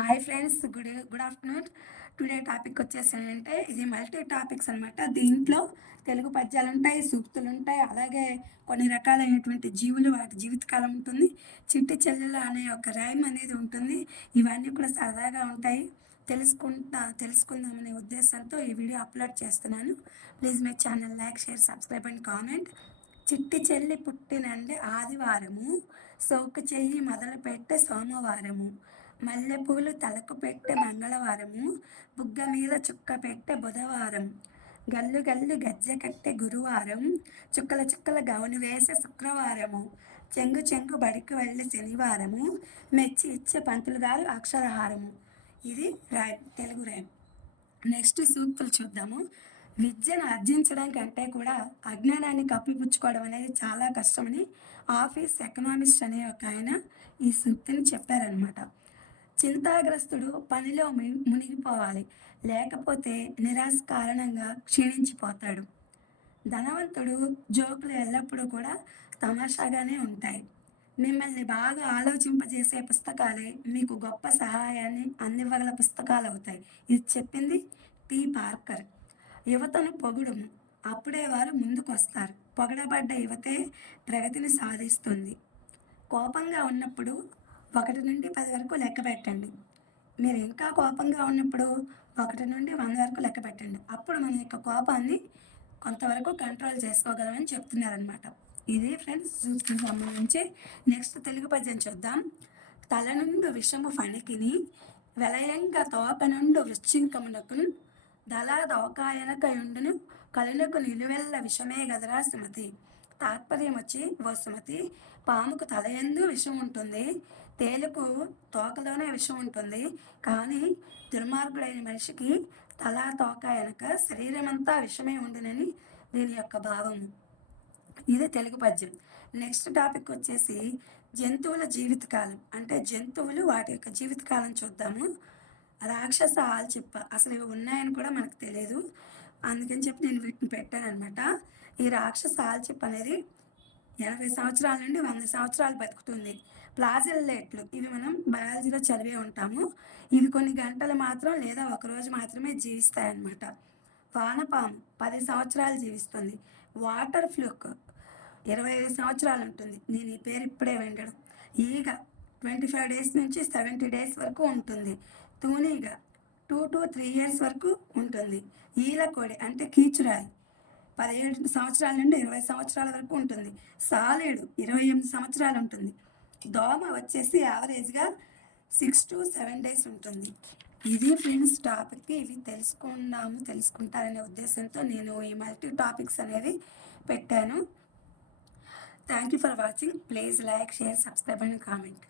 Hi friends, good afternoon. Today topic వచ్చేసి ఏంటంటే ఇది మల్టీ టాపిక్స్ అనమాట. దీంట్లో తెలుగు పద్యాలు ఉంటాయి, సూక్తులు ఉంటాయి, అలాగే కొన్ని రకాలైనటువంటి జీవులు వాటి జీవితకాలం ఉంటుంది. చిట్టి చెల్లెలు అనే ఒక రైమ్ అనేది ఉంటుంది. ఇవన్నీ కూడా సరదాగా ఉంటాయి. తెలుసుకుందామనే ఉద్దేశంతో ఈ వీడియో అప్లోడ్ చేస్తున్నాను. Please my channel like, share, subscribe and comment. చిట్టి చెల్లి పుట్టినండి ఆదివారము, సోకు చెయ్యి మొదలు పెట్టే సోమవారము, మల్లెపూలు తలకు పెట్టె మంగళవారము, బుగ్గ మీద చుక్క పెట్టె బుధవారం, గల్లు గల్లు గజ్జె కట్టె గురువారం, చుక్కల చుక్కల గౌను వేసే శుక్రవారము, చెంగు చెంగు బడికి వెళ్ళే శనివారము, మెచ్చి ఇచ్చే పంతులు గారు అక్షరహారము. ఇది తెలుగు రైమ్. నెక్స్ట్ సూక్తులు చూద్దాము. విద్యను ఆర్జించడం కంటే కూడా అజ్ఞానాన్ని కప్పిపుచ్చుకోవడం అనేది చాలా కష్టమని ఆఫీస్ ఎకనామిస్ట్ అనే ఒక ఆయన ఈ సూక్తిని చెప్పారనమాట. చింతాగ్రస్తుడు పనిలో మునిగిపోవాలి, లేకపోతే నిరాశ కారణంగా క్షీణించిపోతాడు. ధనవంతుడు జోకులు ఎల్లప్పుడూ కూడా తమాషాగానే ఉంటాయి. మిమ్మల్ని బాగా ఆలోచింపజేసే పుస్తకాలే మీకు గొప్ప సహాయాన్ని అందివ్వగల పుస్తకాలు అవుతాయి. ఇది చెప్పింది టీ పార్కర్. యువతను పొగుడుము, అప్పుడే వారు ముందుకొస్తారు. పొగడబడ్డ యువతే ప్రగతిని సాధిస్తుంది. కోపంగా ఉన్నప్పుడు 1 నుండి 10 వరకు లెక్క పెట్టండి. మీరు ఇంకా కోపంగా ఉన్నప్పుడు 1 నుండి 100 వరకు లెక్క పెట్టండి. అప్పుడు మన యొక్క కోపాన్ని కొంతవరకు కంట్రోల్ చేసుకోగలమని చెప్తున్నారనమాట. ఇది ఫ్రెండ్స్ సూక్తికి సంబంధించి. నెక్స్ట్ తెలుగు పద్యం చూద్దాం. తల నుండి విషము ఫణికిని, వెలయంగా తోక నుండి వృశ్చింకమునకును, దళ దోకాయనకయుండును, కలునకు నిలువెల్ల విషమే గదరా సుమతి. తాత్పర్యం వచ్చి, ఓ సుమతి, పాముకు తలయందు విషం ఉంటుంది, తేలుకు తోకలోనే విషం ఉంటుంది, కానీ దుర్మార్గుడైన మనిషికి తల తోక వెనక శరీరమంతా విషమే ఉండునని దీని యొక్క భావము. ఇది తెలుగు పద్యం. నెక్స్ట్ టాపిక్ వచ్చేసి జంతువుల జీవితకాలం. అంటే జంతువులు వాటి యొక్క జీవితకాలం చూద్దాము. రాక్షస ఆల్చిప్ప అసలు ఇవి ఉన్నాయని కూడా మనకు తెలియదు, అందుకని చెప్పి నేను వీటిని పెట్టానమాట. ఈ రాక్షస ఆల్చిప్ప అనేది 80 సంవత్సరాల నుండి 100 సంవత్సరాలు బతుకుతుంది. ప్లాజిల్లెట్లు ఇవి మనం బయాలజీలో చదివే ఉంటాము. ఇవి కొన్ని గంటలు మాత్రం లేదా ఒకరోజు మాత్రమే జీవిస్తాయన్నమాట. వానపాము 10 సంవత్సరాలు జీవిస్తుంది. వాటర్ ఫ్లూక్ 25 సంవత్సరాలు ఉంటుంది. నేను ఈ పేరు ఇప్పుడే వినడం. ఈగ 25 డేస్ నుంచి 70 డేస్ వరకు ఉంటుంది. తూనీగ 2 to 3 ఇయర్స్ వరకు ఉంటుంది. ఈలకోడి అంటే కీచురాయి 17 సంవత్సరాల నుండి 20 సంవత్సరాల వరకు ఉంటుంది. సాలేడు 28 సంవత్సరాలు ఉంటుంది. దోమ వచ్చేసి యావరేజ్గా 6 to 7 డేస్ ఉంటుంది. ఇది ఫ్రెండ్స్ టాపిక్. ఇవి తెలుసుకుంటారనే ఉద్దేశంతో నేను ఈ మల్టీ టాపిక్స్ అనేది పెట్టాను. Thank you for watching. Please like, share, subscribe and comment.